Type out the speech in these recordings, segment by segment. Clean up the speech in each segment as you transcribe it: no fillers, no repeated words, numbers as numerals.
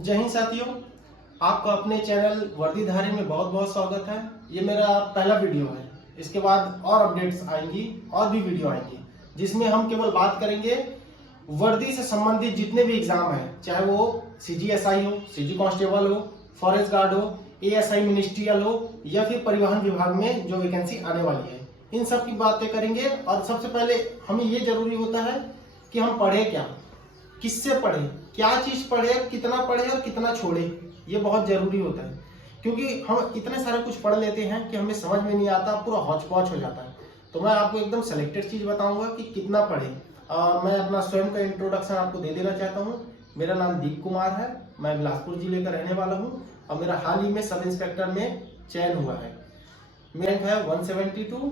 जय हिंद साथियों, आपका अपने चैनल वर्दीधारी में बहुत बहुत स्वागत है। ये मेरा पहला वीडियो है। इसके बाद और अपडेट्स आएंगी और भी वीडियो आएंगी जिसमें हम केवल बात करेंगे वर्दी से संबंधित जितने भी एग्जाम हैं, चाहे वो CGSI हो, CG कांस्टेबल हो, फॉरेस्ट गार्ड हो, ASI मिनिस्ट्रियल हो या फिर परिवहन विभाग में जो वैकेंसी आने वाली है, इन सब की बातें करेंगे। और सबसे पहले हमें ये जरूरी होता है कि हम पढ़े क्या, किससे पढ़े, क्या चीज पढ़े, कितना पढ़े और कितना छोड़े। ये बहुत जरूरी होता है क्योंकि हम इतने सारे कुछ पढ़ लेते हैं कि हमें समझ में नहीं आता, पूरा हौच पौच हो जाता है। तो मैं आपको एकदम सेलेक्टेड चीज बताऊंगा कि कितना पढ़े। और मैं अपना स्वयं का इंट्रोडक्शन आपको दे देना चाहता हूँ। मेरा नाम दीप कुमार है, मैं बिलासपुर जिले का रहने वाला हूँ और मेरा हाल ही में सब इंस्पेक्टर में चयन हुआ है। मेरा रैंक है 172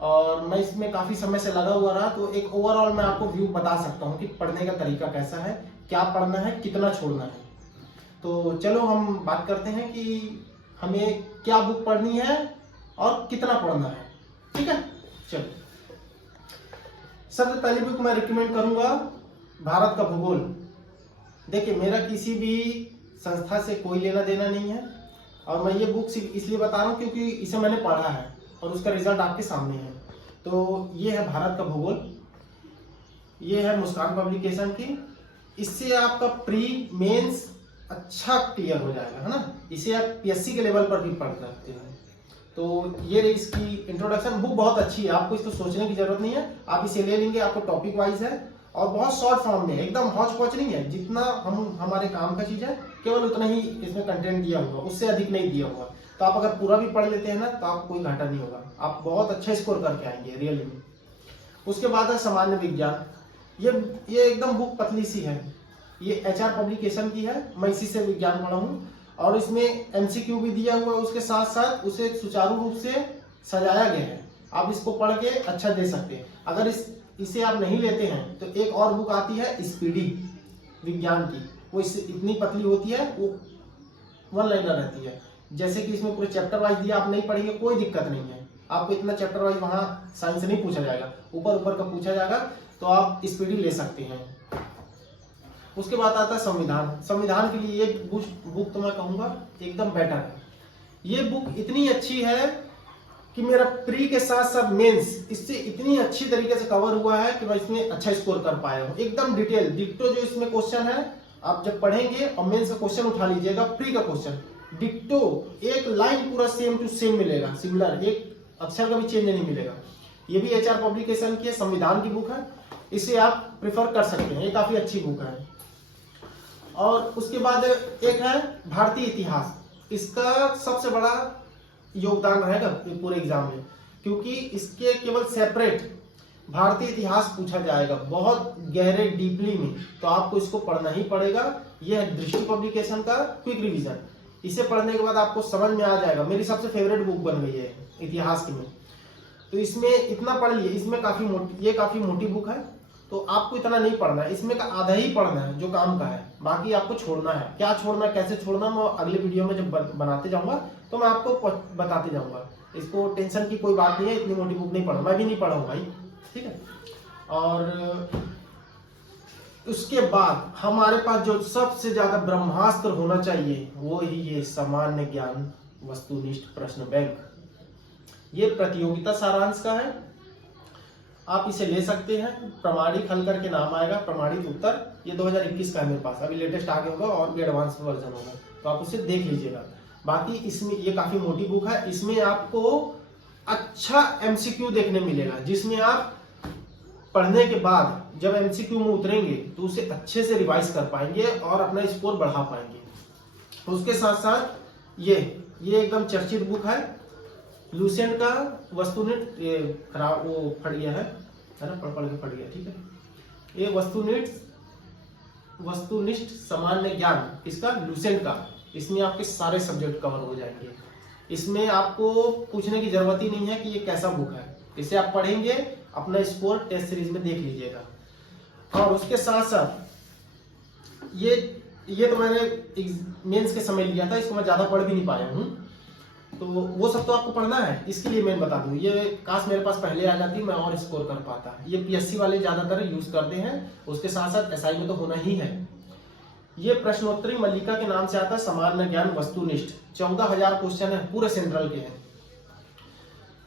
और मैं इसमें काफी समय से लगा हुआ रहा। तो एक ओवरऑल मैं आपको व्यू बता सकता हूँ कि पढ़ने का तरीका कैसा है, क्या पढ़ना है, कितना छोड़ना है। तो चलो हम बात करते हैं कि हमें क्या बुक पढ़नी है और कितना पढ़ना है। ठीक है, चलो। सबसे पहली बुक मैं रिकमेंड करूंगा भारत का भूगोल। देखिए, मेरा किसी भी संस्था से कोई लेना देना नहीं है और मैं ये बुक सिर्फ इसलिए बता रहा हूँ क्योंकि इसे मैंने पढ़ा है और उसका रिजल्ट आपके सामने है। तो ये है भारत का भूगोल, ये है मुस्कान पब्लिकेशन की। इससे आपका प्री मेंस अच्छा क्लियर हो जाएगा, है ना। इसे आप PSC के लेवल पर भी पढ़ सकते हैं। तो ये इसकी इंट्रोडक्शन बुक बहुत अच्छी है, आपको इसको सोचने की जरूरत नहीं है। आप इसे ले लेंगे, आपको टॉपिक वाइज है और बहुत शॉर्ट फॉर्म में, एकदम हौच पौच नहीं है। जितना हमारे काम का चीज है केवल उतना ही इसमें कंटेंट दिया हुआ, उससे अधिक नहीं दिया हुआ। तो आप अगर पूरा भी पढ़ लेते हैं ना तो आपको कोई घाटा नहीं होगा, आप बहुत अच्छा स्कोर करके आएंगे रियली में। उसके बाद है सामान्य विज्ञान। ये एकदम बुक पतली सी है, ये HR पब्लिकेशन की है। मैं इसी से विज्ञान पढ़ा हूँ और इसमें MCQ भी दिया हुआ है, उसके साथ साथ उसे सुचारू रूप से सजाया गया है। आप इसको पढ़ के अच्छा दे सकते हैं। अगर इसे आप नहीं लेते हैं तो एक और बुक आती है स्पीडी विज्ञान की, वो इससे इतनी पतली होती है, वो 1 लाइनर रहती है। जैसे कि इसमें पूरे चैप्टर वाइज दिया, आप नहीं पढ़ेंगे कोई दिक्कत नहीं है। आपको इतना चैप्टर वाइज वहां साइंस नहीं पूछा जाएगा, ऊपर ऊपर का पूछा जाएगा, तो आप स्पीडी ले सकते हैं। उसके बाद आता है संविधान। संविधान के लिए ये बुक तो मैं कहूंगा एकदम बेटर है। ये बुक इतनी अच्छी है कि मेरा प्री के साथ साथ मेंस इससे इतनी अच्छी तरीके से कवर हुआ है कि मैं इसमें अच्छा स्कोर कर पाया हूँ। एकदम डिटेल डिक्टो जो इसमें क्वेश्चन है, आप जब पढ़ेंगे और मेंस का क्वेश्चन उठा लीजिएगा, प्री का क्वेश्चन डिक्टो एक लाइन पूरा सेम टू सेम मिलेगा, सिमिलर, एक अक्षर का भी चेंज नहीं मिलेगा। ये भी HR पब्लिकेशन की है, संविधान की बुक है, इसे आप प्रिफर कर सकते हैं, ये काफी अच्छी बुक है। और उसके बाद एक है भारतीय इतिहास। इसका सबसे बड़ा योगदान रहेगा पूरे एग्जाम में, क्योंकि इसके केवल सेपरेट भारतीय इतिहास पूछा जाएगा बहुत गहरे डीपली में, तो आपको इसको पढ़ना ही पड़ेगा। यह है दृष्टि पब्लिकेशन का क्विक रिवीजन। इसे पढ़ने के बाद आपको समझ में आ जाएगा। मेरी सबसे फेवरेट बुक बन गई है इतिहास की में। तो इसमें इतना पढ़ लिए, इसमें ये काफी मोटी बुक है, तो आपको इतना नहीं पढ़ना है, इसमें का आधा ही पढ़ना है जो काम का है, बाकी आपको छोड़ना है। क्या छोड़ना, कैसे छोड़ना, मैं अगले वीडियो में जब बनाते जाऊंगा तो मैं आपको बताते जाऊंगा। इसको टेंशन की कोई बात नहीं है, इतनी मोटी बुक नहीं पढ़ा, मैं भी नहीं पढ़ा हूं भाई, ठीक है। और उसके बाद हमारे पास जो सबसे ज्यादा ब्रह्मास्त्र होना चाहिए वो ही ये सामान्य ज्ञान वस्तुनिष्ठ प्रश्न बैंक। ये प्रतियोगिता सारांश का है, आप इसे ले सकते हैं। प्रमाणिक हल करके नाम आएगा, प्रमाणित उत्तर। ये 2021 का है मेरे पास, अभी लेटेस्ट आगे होगा और भी एडवांस वर्जन होगा, तो आप उसे देख लीजिएगा। बाकी इसमें ये काफी मोटी बुक है, इसमें आपको अच्छा MCQ देखने मिलेगा, जिसमें आप पढ़ने के बाद जब MCQ में उतरेंगे तो उसे अच्छे से रिवाइज कर पाएंगे और अपना स्कोर बढ़ा पाएंगे। उसके साथ साथ ये एकदम चर्चित बुक है, लूसेंट का वस्तुनिष्ठ, खराब वो फट गया है ना, पढ़ के फट गया, ठीक है। ये वस्तुनिष्ठ सामान्य ज्ञान, इसका लूसेंट का, इसमें आपके सारे सब्जेक्ट कवर हो जाएंगे। इसमें आपको पूछने की जरूरत ही नहीं है कि ये कैसा बुक है, इसे आप पढ़ेंगे, अपना स्कोर टेस्ट सीरीज में देख लीजिएगा। और उसके साथ साथ ये तो मैंने मेंस के समय लिया था, इसको मैं ज्यादा पढ़ भी नहीं पाया हूँ, तो वो सब तो आपको पढ़ना है। इसके लिए मैं बता दूं, ये काश मेरे पास पहले आ जाती, मैं और स्कोर कर पाता। ये PSC वाले ज्यादातर यूज करते हैं, उसके साथ साथ SI में तो होना ही है। ये प्रश्नोत्तरी मल्लिका के नाम से आता है, सामान्य ज्ञान वस्तुनिष्ठ। 14,000 क्वेश्चन है, पूरे सेंट्रल के हैं।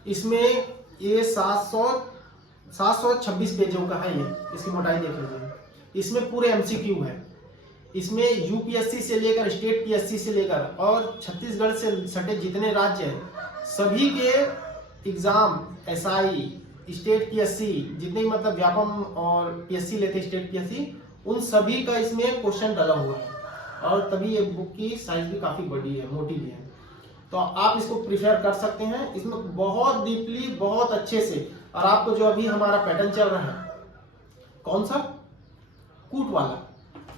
इसमें ये 726 पेजों का है। ये इसकी मोटाई देख लीजिए। इसमें पूरे एमसीक्यू है। इसमें यूपीएससी से लेकर स्टेट पीएससी से लेकर और छत्तीसगढ़ से सटे जितने राज्य हैं सभी के एग्जाम, एसआई, स्टेट पीएससी, जितने मतलब व्यापम और पीएससी लेते स्टेट पीएससी, उन सभी का इसमें क्वेश्चन डाला हुआ है। और तभी ये बुक की साइज भी काफी बड़ी है, मोटी भी है, तो आप इसको प्रिफेयर कर सकते हैं। इसमें बहुत डीपली, बहुत अच्छे से, और आपको जो अभी हमारा पैटर्न चल रहा है कौन सा, कूट वाला,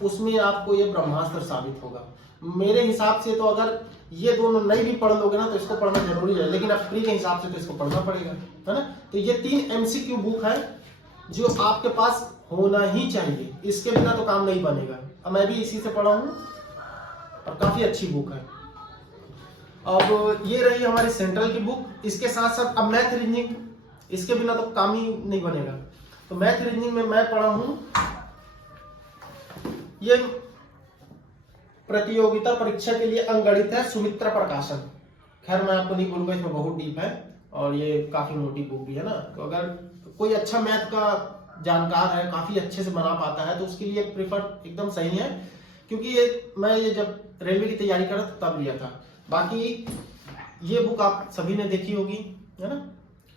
उसमें आपको ये ब्रह्मास्त्र साबित होगा मेरे हिसाब से। तो अगर ये दोनों नहीं भी पढ़ लोगे ना तो इसको पढ़ना जरूरी है, लेकिन अब फ्री के हिसाब से तो इसको पढ़ना पड़ेगा, है ना। तो ये 3 एमसीक्यू बुक है जो आपके पास होना ही चाहिए, इसके बिना तो काम नहीं बनेगा। अब मैं भी इसी से पढ़ा हूं और काफी अच्छी बुक है। अब ये रही हमारी सेंट्रल की बुक। इसके साथ साथ अब मैथ रीजनिंग, इसके बिना तो काम ही नहीं बनेगा। तो मैथ रीजनिंग में मैं पढ़ा हूं ये प्रतियोगिता परीक्षा के लिए अंगणित है, सुमित्रा प्रकाशन। खैर मैं आपको नहीं बोलूंगा, इसमें बहुत डीप है और ये काफी मोटी बुक भी है ना। तो अगर कोई अच्छा मैथ का जानकार है, काफी अच्छे से बना पाता है, तो उसके लिए प्रेफर एकदम सही है। क्योंकि ये जब रेलवे की तैयारी कर रहा था तब लिया था। बाकी ये बुक आप सभी ने देखी होगी, है ना,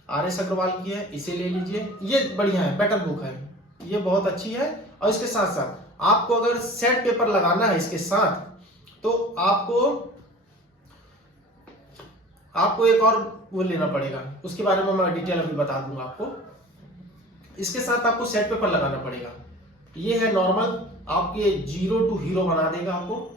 RS अग्रवाल की है, इसे ले लीजिए। ये बढ़िया है, बेटर बुक है, ये बहुत अच्छी है। और इसके साथ साथ आपको अगर सेट पेपर लगाना है इसके साथ, तो आपको एक और वो लेना पड़ेगा, उसके बारे में मैं डिटेल अभी बता दूंगा आपको। इसके साथ आपको सेट पेपर लगाना पड़ेगा। ये है नॉर्मल, आपके 0 to हीरो बना देगा आपको।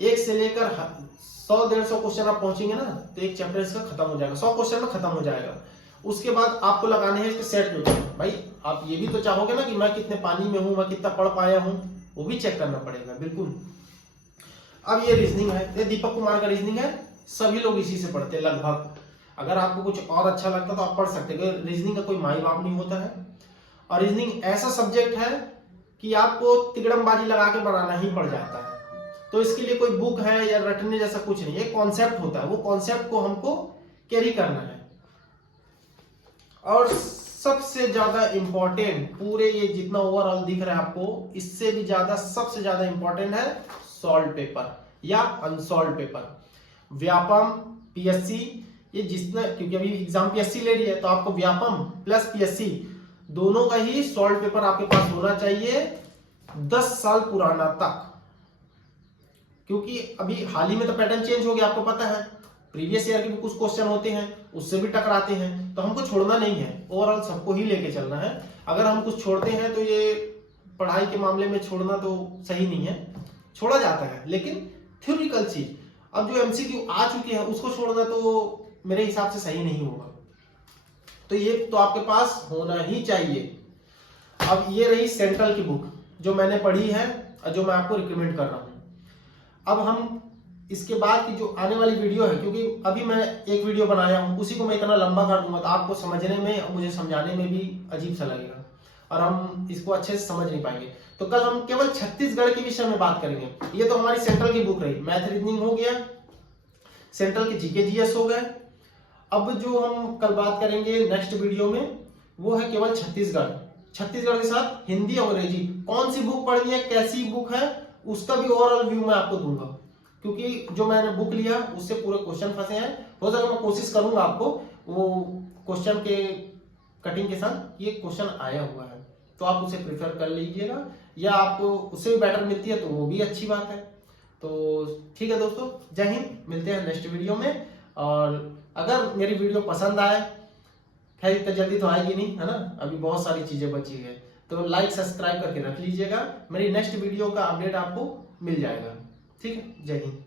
1 से लेकर 100-150 क्वेश्चन आप पहुंचेंगे ना, तो एक चैप्टर इसका खत्म हो जाएगा, 100 क्वेश्चन में खत्म हो जाएगा। उसके बाद आपको लगाने हैं इसके सेट पेपर। भाई आप ये भी तो चाहोगे ना कि मैं कितने पानी में हूं, मैं कितना पढ़ पाया हूं, वो भी चेक करना पड़ेगा, बिल्कुल। अब ये रीजनिंग है, ये दीपक कुमार का रीजनिंग है, सभी लोग इसी से पढ़ते हैं लगभग। अगर आपको कुछ और अच्छा लगता तो आप पढ़ सकते हैं, रीजनिंग का कोई माई बाप नहीं होता है। और रीजनिंग ऐसा सब्जेक्ट है कि आपको तिगड़मबाजी लगा के बनाना ही पड़ जाता है। तो इसके लिए कोई बुक है या रटने जैसा कुछ नहीं, एक कॉन्सेप्ट होता है, वो कॉन्सेप्ट को हमको कैरी करना है। और सबसे ज्यादा इंपॉर्टेंट, पूरे ये जितना ओवरऑल दिख रहा है आपको, इससे भी ज्यादा सबसे ज्यादा इंपॉर्टेंट है सॉल्व पेपर या अनसॉल्व पेपर। व्यापम, पीएससी, ये जितना, क्योंकि अभी एग्जाम पीएससी ले रही है, तो आपको व्यापम प्लस पीएससी दोनों का ही सॉल्व पेपर आपके पास होना चाहिए 10 साल पुराना तक। क्योंकि अभी हाल ही में तो पैटर्न चेंज हो गया, आपको पता है। प्रीवियस ईयर के भी कुछ क्वेश्चन होते हैं, उससे भी टकराते हैं, तो हमको छोड़ना नहीं है, ओवरऑल सबको ही लेके चलना है। अगर हम कुछ छोड़ते हैं तो ये पढ़ाई के मामले में छोड़ना तो सही नहीं है। छोड़ा जाता है, लेकिन थ्योरिटिकल चीज, अब जो एमसीक्यू आ चुकी है उसको छोड़ना तो मेरे हिसाब से सही नहीं होगा। तो ये तो आपके पास होना ही चाहिए। अब ये रही सेंट्रल की बुक जो मैंने पढ़ी है और जो मैं आपको रिकमेंड कर रहा हूं। अब हम इसके बाद की जो आने वाली वीडियो है, क्योंकि अभी मैं एक वीडियो बनाया हूं, उसी को मैं इतना लंबा कर दूंगा तो आपको समझने में और मुझे समझाने में भी अजीब सा लगेगा और हम इसको अच्छे से समझ नहीं पाएंगे। तो कल हम केवल छत्तीसगढ़ के विषय में बात करेंगे। ये तो हमारी सेंट्रल की बुक रही, मैथ रीजनिंग हो गया, सेंट्रल के जीके जीएस हो गए। अब जो हम कल बात करेंगे नेक्स्ट वीडियो में, वो है केवल छत्तीसगढ़ के साथ हिंदी, अंग्रेजी। कौन सी बुक पढ़नी है, कैसी बुक है, उसका भी ओवरऑल व्यू मैं आपको दूंगा। क्योंकि जो मैंने बुक लिया उससे पूरे क्वेश्चन फंसे हैं। हो सके मैं कोशिश करूंगा आपको वो क्वेश्चन के कटिंग के साथ ये क्वेश्चन आया हुआ है, तो आप उसे प्रेफर कर लीजिएगा, या आपको उससे भी बेटर मिलती है तो वो भी अच्छी बात है। तो ठीक है दोस्तों, जय हिंद, मिलते हैं नेक्स्ट वीडियो में। और अगर मेरी वीडियो पसंद आए, खैर इतना जल्दी तो आएगी नहीं, है ना, अभी बहुत सारी चीजें बची है, तो लाइक सब्सक्राइब करके रख लीजिएगा। मेरी नेक्स्ट वीडियो का अपडेट आपको मिल जाएगा। ठीक है, जय हिंद।